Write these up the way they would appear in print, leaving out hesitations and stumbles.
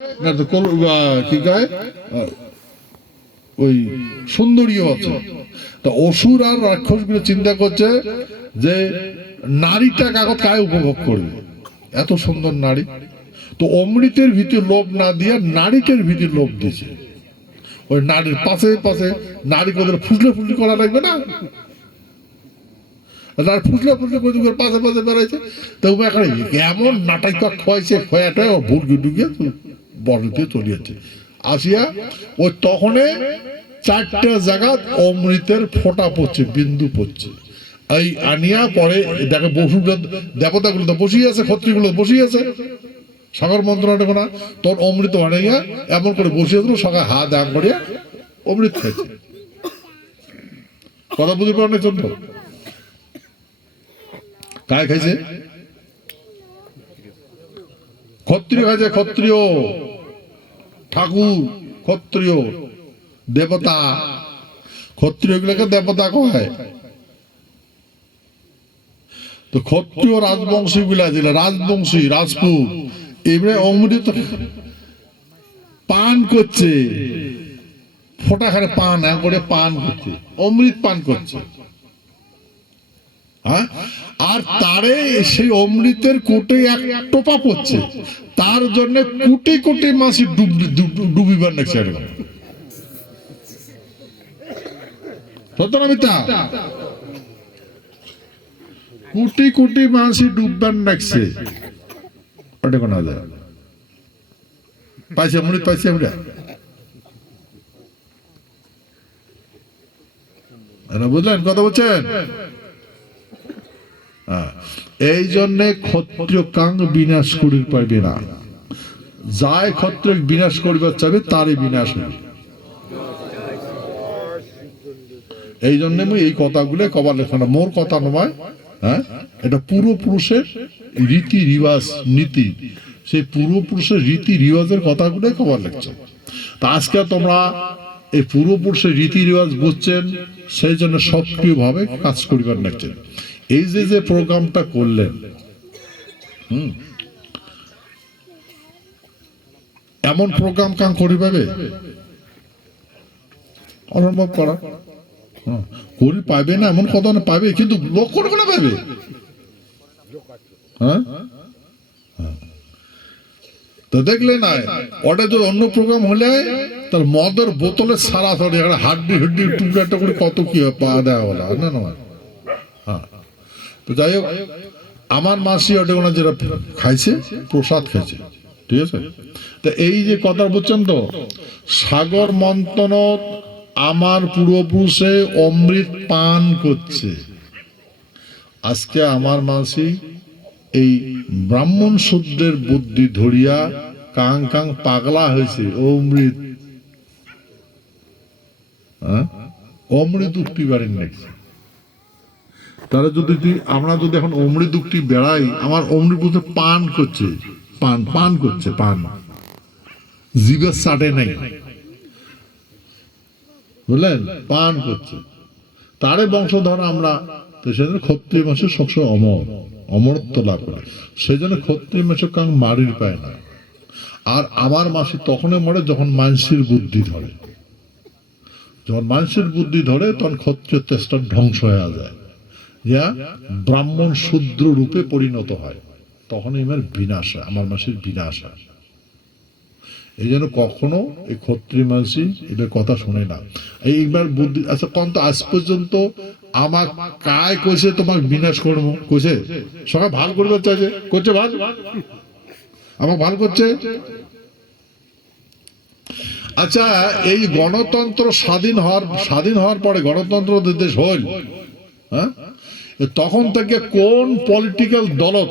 না তো কি গায়ে ওই সুন্দরীও আছে। তা অসুর আর রাক্ষস গুলো চিন্তা করছে যে নারীটা কাগজ কায় উপভোগ করবে, এত সুন্দর নারী। তো অমৃতের ভিতর লোভ না দিয়ে নারীটার ভিতর লোভ দিয়েছে। ওই নারীর পাশে পাশে নারী কোথাও ফুসলে ফুসলি করা লাগবে না, ফুসলে ফুসলে করে পাশে পাশে বেড়াইছে। তো এমন নাটাইকা খোয়াইছে, খোয়াটা ভুলকে ঢুকিয়ে বড় দিয়ে চলে যাচ্ছে। আসিয়া ওই তখনে 4টে জায়গা অমৃতের ফোঁটা পড়ছে, বিন্দু পড়ছে। এই আনিয়া পরে দেখে বসু দেবতাগুলো তো বসিয়ে আছে, ক্ষত্রিগুলো বসিয়ে আছে, সাগর মন্ত্রণাটা না তোর অমৃত বানাইয়া এমন করে বসিয়েছিল, সকাল হাত আগ করিয়া অমৃত খাইছে। কথা বুঝতে পারেন চন্দ্র? কায় খাইছে? ক্ষত্রিয় খাইছে, ক্ষত্রিয় ঠাকুর, ক্ষত্রিয় দেবতা। ক্ষত্রিয় গুলোকে দেবতা কয়। তো ক্ষত্রিয় রাজবংশী গুলা যেগুলো রাজবংশী রাজপুত, এবারে অমৃত পান করছে, ফোটা খানে পান করে পান করছে, অমৃত পান করছে। হ্যাঁ, আর তারে সেই অমৃতের কোটে এক টোপা পড়ছে, তার জন্য কোটি কোটি মাসি ডুবিবার নাকছে। সত্য না মিথ্যা? কোটি কোটি মাসি ডুববার নাকছে। ওটা কোন যায় পাইছে, অমৃত পাইছে আমরা, বুঝলেন? কথা বলছেন? এই জন্য ক্ষত্রিয় কাং বিনাশ করির পারবে না। যাই ক্ষত্রিয় বিনাশ করিবার চাবে তারই বিনাশ হবে। এই জন্য এই কথাগুলো কবার লেখা না, মোর কথা নয়। হ্যাঁ, এটা পূর্বপুরুষের রীতি রিবাজ নীতি, সেই পূর্বপুরুষের রীতি রিবাজের কথাগুলো কবার লেখছে। তা আজকে তোমরা এই পূর্বপুরুষের রীতি রিবাজ বুঝছেন, সেই জন্য সক্রিয় ভাবে কাজ করিবার লাগছেন। এই যে প্রোগ্রামটা করলেন, এমন প্রোগ্রাম কাম করি পাবে অনুভব করা করি পাবে না এমন কথা না, পাবে কিন্তু লক্ষ্য করে পাবে। হ্যাঁ, তো দেখলে না ওটা যদি অন্য প্রোগ্রাম হলে তার মদের বোতলে সারা সরি হাড্ডি হাড্ডি টুকরা করে কত কি পা দেওয়া হলো না নয়। হ্যাঁ, তো যাই হোক, আমার মাসি ওটা ওনা যেটা খাইছে প্রসাদ খাইছে, ঠিক আছে। তো এই যে কথা বলছেন, তো সাগর মন্থন আমার পূর্বপুরুষে অমৃত পান করছে। আজকে আমার মাসি এই ব্রাহ্মণ শূদ্রের বুদ্ধি ধরিয়া কাং কাং পাগলা হয়েছে অমৃত, অমৃত উক্তি বাড়েন নাকি। তারা যদি আমরা যদি এখন অমৃত উক্তি বেড়াই, আমার অমৃত বলতে পান করছে, পান পান করছে, পান জিভের চাটে নাই, বুঝলেন, পান করছে। তারে বংশধর আমরা, তো সেজন্য ক্ষত্রিয় মাসে সবসময় অমর, অমরত্ব লাভ করে। সেই জন্য ক্ষত্রিয় মাসে কাং মারির পায় না। আর আমার মাসি তখনই মরে যখন মানুষের বুদ্ধি ধরে। যখন মানুষের বুদ্ধি ধরে তখন ক্ষত্রিয় চেষ্টা ধ্বংস হয়ে যায়, ইয়া ব্রাহ্মণ শূদ্র রূপে পরিণত হয়, তখন আমার বিনাশ হয়, আমার মাসির বিনাশ হয়। এই জন্য কখনো এই ক্ষত্রিয় মাসি এদের কথা শুনে না। এইবার বুদ্ধি আচ্ছা কোন তো আজ পর্যন্ত আমার কায় কইছে তোমাকে বিনাশ করবো, কইছে সবাই ভাল করবে চাইছে, করছে ভাল, আমাকে ভাল করছে। আচ্ছা, এই গণতন্ত্র স্বাধীন হওয়ার পরে গণতন্ত্র দেশ হল, হ্যাঁ, তখন থেকে কোন পলিটিক্যাল দলত,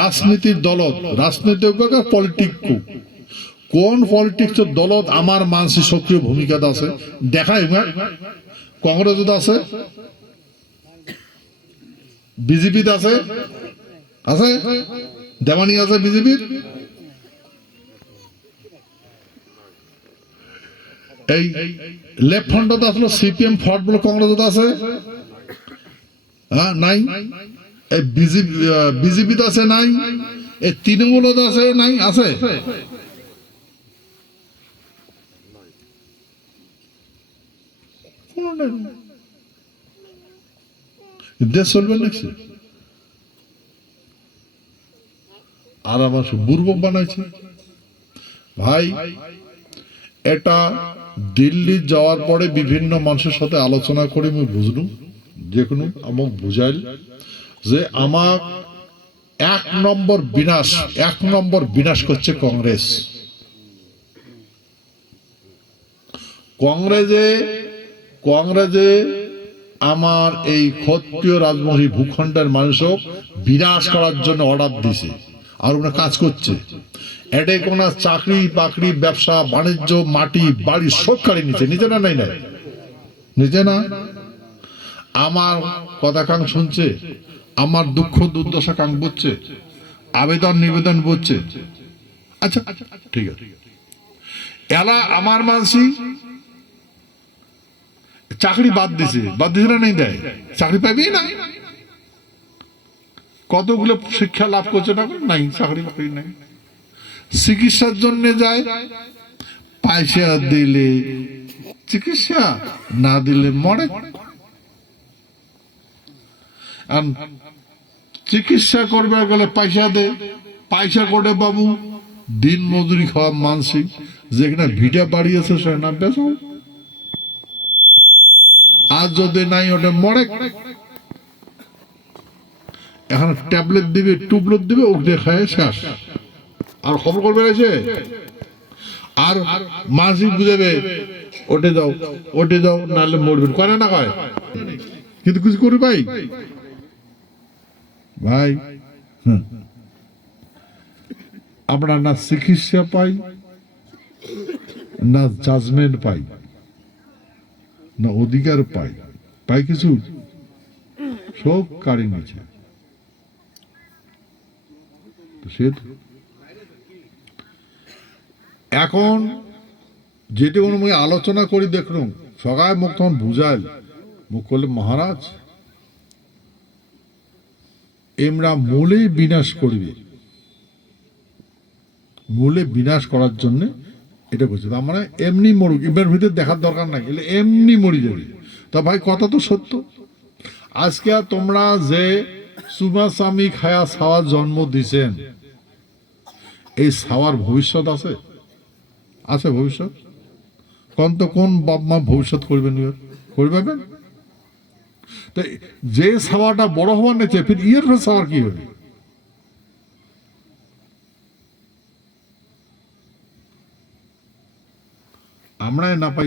রাজনীতির দলত, রাজনৈতিক পলিটিক কোন পলিটিক্স দলত আমার মানসিক সক্রিয় ভূমিকা আছে দেখায়। কংগ্রেস আছে, বিজেপিতে আছে, আছে দেওয়ানি আছে বিজেপির। এই লেফট ফ্রন্টত আসলো সিপিএম ফ্রন্ট বলে কংগ্রেস আছে, হ্যাঁ নাই। এই বিজেপিতে আছে নাই, এই তৃণমূলত আছে নাই, আছে। নেই, দেশ চলবে নাকি? আর আমার বুর্বক বানাইছে ভাই। এটা দিল্লি যাওয়ার পরে বিভিন্ন মানুষের সাথে আলোচনা করে আমি বুঝলুম, যে কোনো আমাকে বুঝাইল যে আমার এক নম্বর বিনাশ করছে কংগ্রেস। কংগ্রেসে আমার এই ক্ষত্রিয় রাজবংশী ভূখণ্ডের মানুষও বিনাশ করার জন্য অর্ডার দিছে, আর ওরা কাজ করছে। এটাই কোন চাকরি বাকরি ব্যবসা বাণিজ্য মাটি বাড়ি সব কাড়ি নিচে নিচে না, নাই নাই নিচে না। আমার কথা কাং শুনছে, আমার দুঃখ দুর্দশা কাং বুঝছে, আবেদন নিবেদন বুঝছে। আচ্ছা ঠিক আছে, এলা আমার মানসি চাকরি বাদ দিছে না, নেই দেয়, চাকরি পাবি না। কতগুলো শিক্ষা লাভ করছে না, নাই চাকরি বাকরি নাই। চিকিৎসার জন্য যায়, পয়সা দিলে চিকিৎসা, না দিলে মরে। চিকিৎসা করবে গেলে পয়সা দে, পয়সা করে বাবু দিন মজুরি খাওয়া মানসিক, যেখানে ভিটা বাড়িয়েছে সে না বেচো, আর যদি নাই ওটা মরে। এখন ট্যাবলেট দিবে, টুবলেট দিবে, ওকে খায় শেষ, আর খবর করবে আছে। আর মানসিক বুঝাবে ওটে দাও নাহলে মরবে, কয় না কয়, কিন্তু কিছু করি ভাই ভাই। আমরা না চিকিৎসা পাই, না জাজমেন্ট পাই, না অধিকার পাই কিছু, সব কাড়ি নিচ্ছে। এখন যেটি মুই আলোচনা করি দেখলুম, সবাই মুখ তখন বুঝাইল, মুখ করলে মহারাজ এমরা মূলেই বিনাশ করবে, মূলে বিনাশ করার জন্য এটা করছে। তার মানে এমনি মরুক, এবার ভিতরে দেখার দরকার নাই, এমনি মরি যাবে। তা ভাই কথা তো সত্য। আজকে তোমরা যে চুমা চামি খায়া ছাওয়ার জন্ম দিছেন, এই ছাওয়ার ভবিষ্যৎ আছে? আছে ভবিষ্যৎ? কোন বাপ মা ভবিষ্যৎ করবেন? যে ছাওয়াটা বড় হওয়ার নেছে, ফির ইয়ের ছাওয়ার কি হবে? আমরা না পাই।